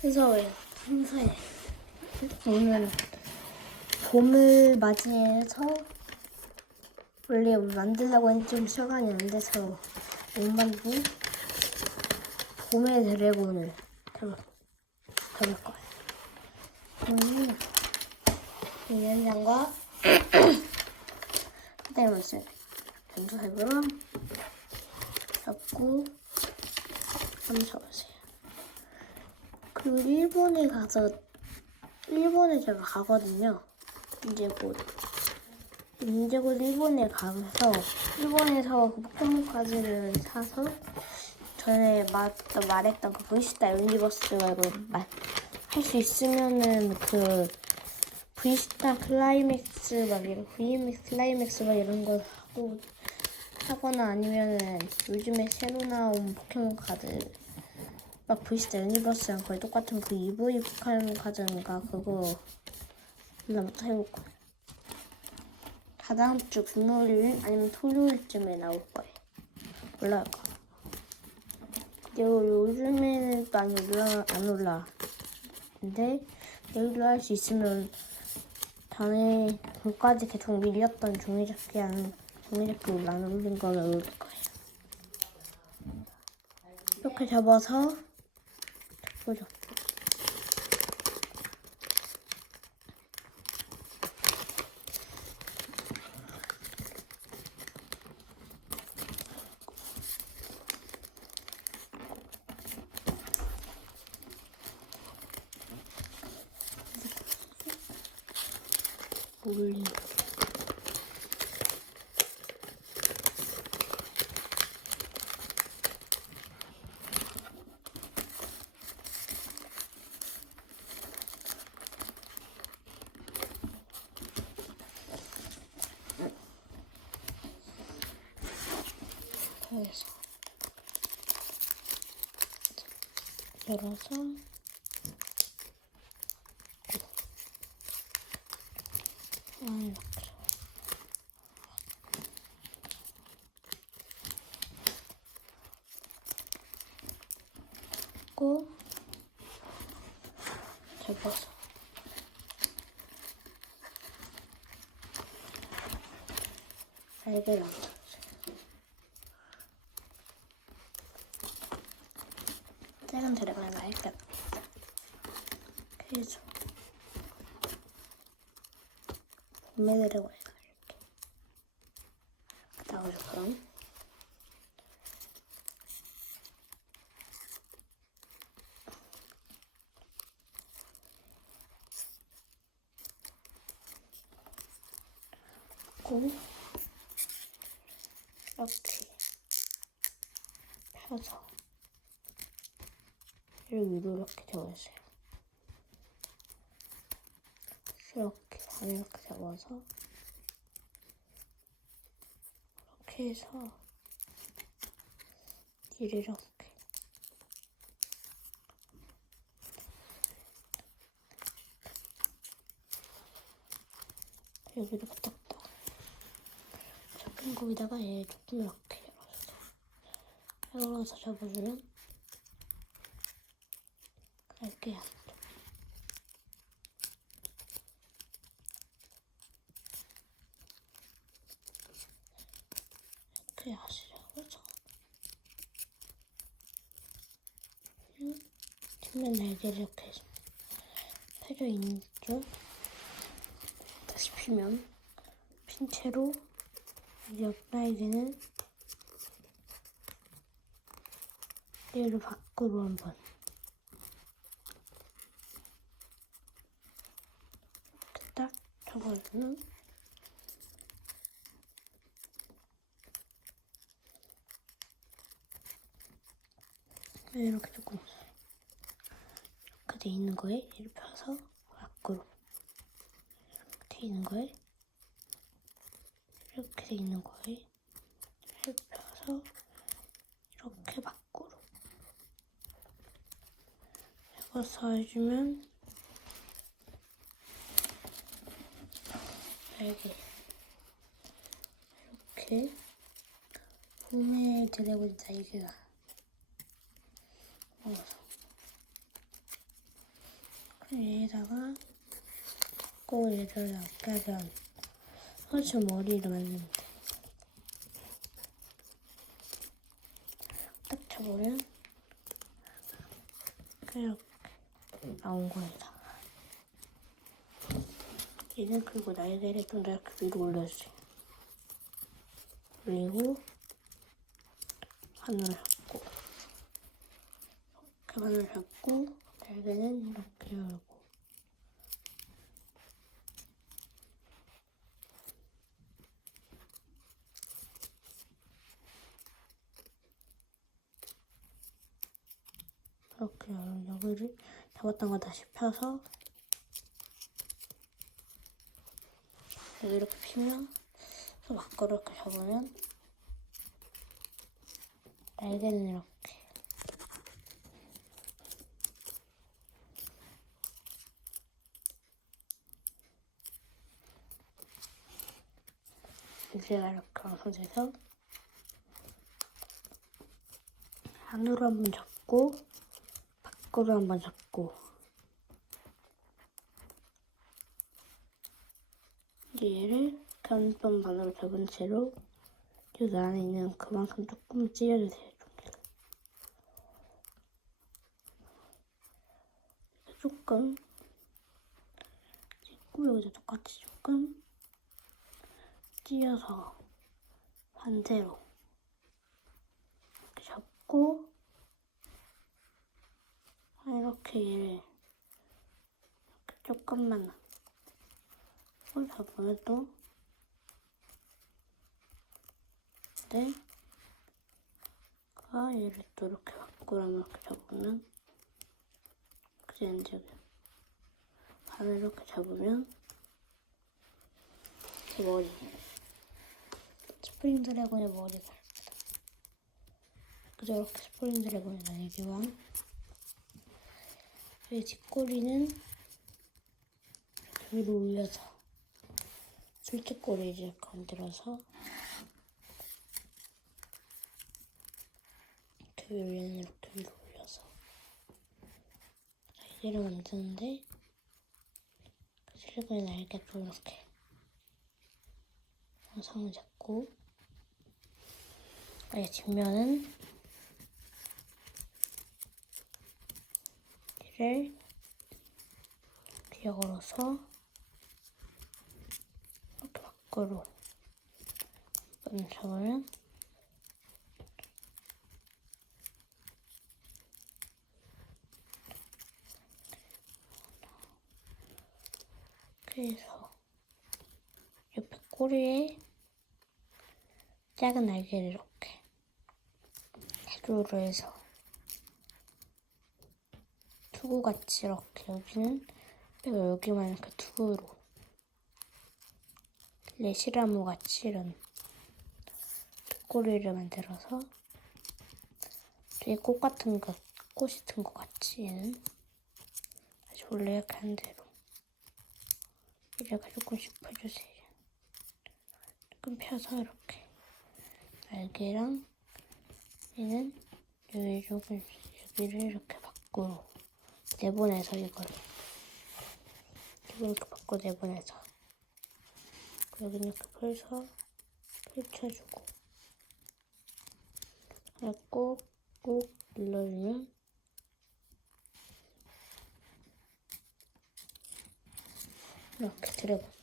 순서예요. 순서에 오늘 봄을 맞이해서 원래 만들려고 했는데 좀 시간이 안 돼서 못 만들고 봄의 드래곤을 해볼, 해볼 거예요. 음, 이 연장과 그다음에 있어요. 전투해보랑 잡고 한번 잡으세요. 그리고 일본에 가서 일본에 제가 가거든요. 이제 곧 이제 곧 일본에 가서 일본에서 그 포켓몬까지를 사서 전에 마, 말했던 그 브이스타 유니버스 말고 할 수 있으면은 그 브이스타 클라이맥스 막 이런 VMX 클라이맥스 막 이런 거 하고 하거나 아니면은 요즘에 새로 나온 포켓몬 카드 막 브이스타 유니버스랑 거의 똑같은 그 EV 포켓몬 카드인가 그거 일단부터 해볼 거예요. 다 다음 주 금요일 아니면 토요일쯤에 나올 거예요. 올라올 거. 그리고 요즘에는 많이 올라 안 올라. 근데 내일로 할 수 있으면 전에 전까지 계속 밀렸던 종이접기 하는 종이접기 안 올린 거를 올릴 거예요. 이렇게 잡아서 올린 그 래서 열어서 고 접어서 날개를 얹어주세요. 작은 들어가는 날개 그래서 들어가요 이렇게. 나오죠 그럼 고. 이렇게. 펴서. 위로 이렇게 잡아주세요. 이렇게 안에 이렇게 잡아서 이렇게 해서 뒤를 이렇게 여기로 딱딱 잡힌 거기다가 얘 조금 이렇게 열어서 열어서 잡아주면 이렇게 이렇게 하시라고? 저. 뒷면 날개를 이렇게 펴져 있는 쪽 다시 피면 핀 채로 옆 날개는 얘를 밖으로 한번. 딱 접어주면 이렇게 조금 이렇게 돼 있는 거에 이렇게 펴서 밖으로 이렇게 돼 있는 거에 이렇게 돼 있는 거에 이렇게 펴서 이렇게 밖으로 접어서 해주면 날개 이렇게 봄에 드래곤 날개가 여기다가 꼬리를 약간 허주 머리를 만들면 돼. 딱 쳐보면 이렇게 나온 거이다. 얘는 그리고 날개를 좀더 이렇게 위로 올려주세요. 그리고 하늘을 하늘을 잡고 날개는 이렇게 열고. 이렇게 열고 여기를 잡았던 거 다시 펴서 여기 이렇게 피면 또 밖으로 이렇게 잡으면 날개는 이렇게 제가 이렇게 완성돼서 안으로 한 번 잡고 밖으로 한 번 잡고 이제 얘를 견본 반으로 접은 채로 여기 안에 있는 그만큼 조금. 종이를. 조금 여기도 똑같이 조금 찢어서 반대로 이렇게 잡고 이렇게 얘를 이렇게 조금만 손 잡으면 또 네. 가 얘를 또 이렇게 한번 이렇게 잡으면 그제 이제 반을 이렇게 잡으면 제 머리 스프링 드래곤의 머리가 예쁘다. 그저 이렇게 스프링 드래곤의 날개와 이 뒷꼬리는 이렇게 위로 올려서 줄기꼬리를 이렇게 만들어서 이렇게 위에는 이렇게 위로 올려서 날개를 만드는데 그 실리콘의 날개도 이렇게 영상을 잡고 아예 뒷면은 이를 이렇게 걸어서 밖으로 잡으면 그래서 옆에 꼬리에 작은 날개를 이렇게 해조를 해서 투구같이 이렇게 여기는 빼고 여기만 이렇게 투구로 레시라모 같이 이런 꼬리를 만들어서 뒤에 꽃 같은 거 꽃이 든 것 같이 얘는 아주 원래 이렇게 한 대로 이렇게 조금씩 펴주세요. 조금 펴서 이렇게 날개랑 얘는 여기 조금 여기를 이렇게 밖으로 내보내서 이거를 이렇게 밖으로 내보내서. 여기는 이렇게 펼쳐 펼쳐주고. 꼭꼭 눌러주면 이렇게 드래곤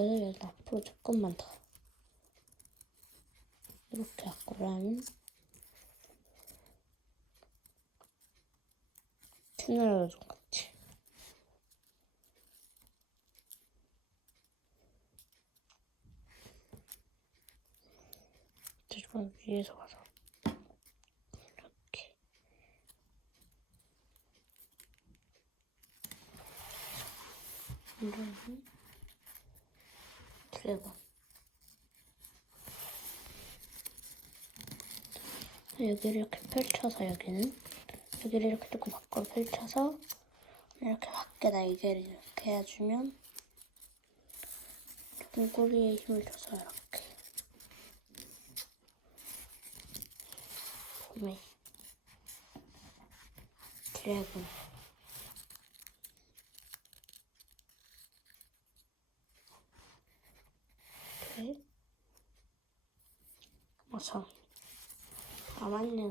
얘를 앞으로 조금만 더. 이렇게 앞으로 하면 테너라도 같이. 조금 위에서 와서 이렇게. 이러 대박. 여기를 이렇게 펼쳐서 여기는 여기를 이렇게 조금 밖으로 펼쳐서 이렇게 밖에 날개를 이렇게 해주면 문고리에 힘을 줘서 이렇게 봄에 드래곤 어서. 아, 맞네.